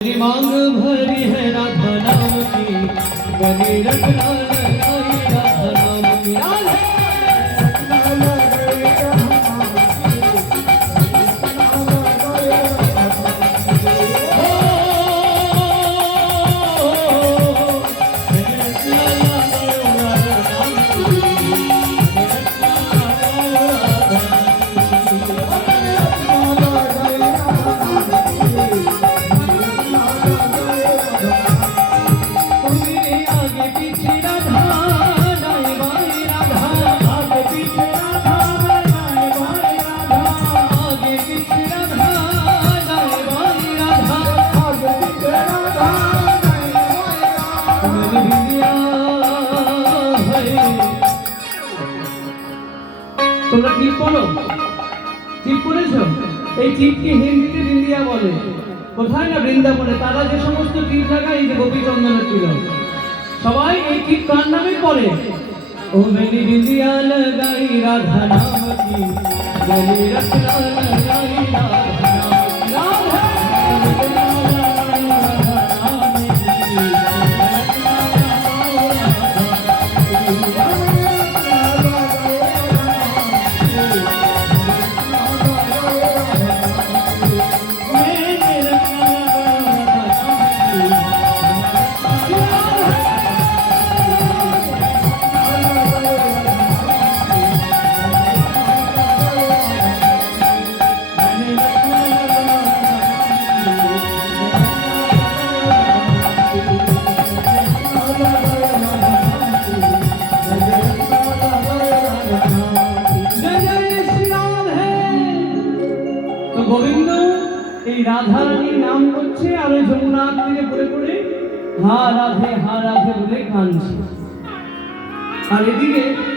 मांग भरी है राधा नाम की, गले रखना लगाई राधा नाम की। তোমরা ঠিক বলো, ঠিক করেছো? এই টিপকে হিন্দিতে বিন্দিয়া বলে। কোথায় না বৃন্দাবনে তারা যে সমস্ত টিপ লাগায়, এই যে গোপীচন্দনের তিলক, সবাই এই টিপ কার নামে পড়ে? ও মেরি বিন্দিয়া লাগাই রাধা নাম কি, গলে রখনা লাগাই রাধা নাম কি। গোবিন্দ এই রাধা রানীর নাম করছে আর ওই যমুনার তীরে পড়ে পড়ে হা রাধে বলে কাঁদছে। আর এদিকে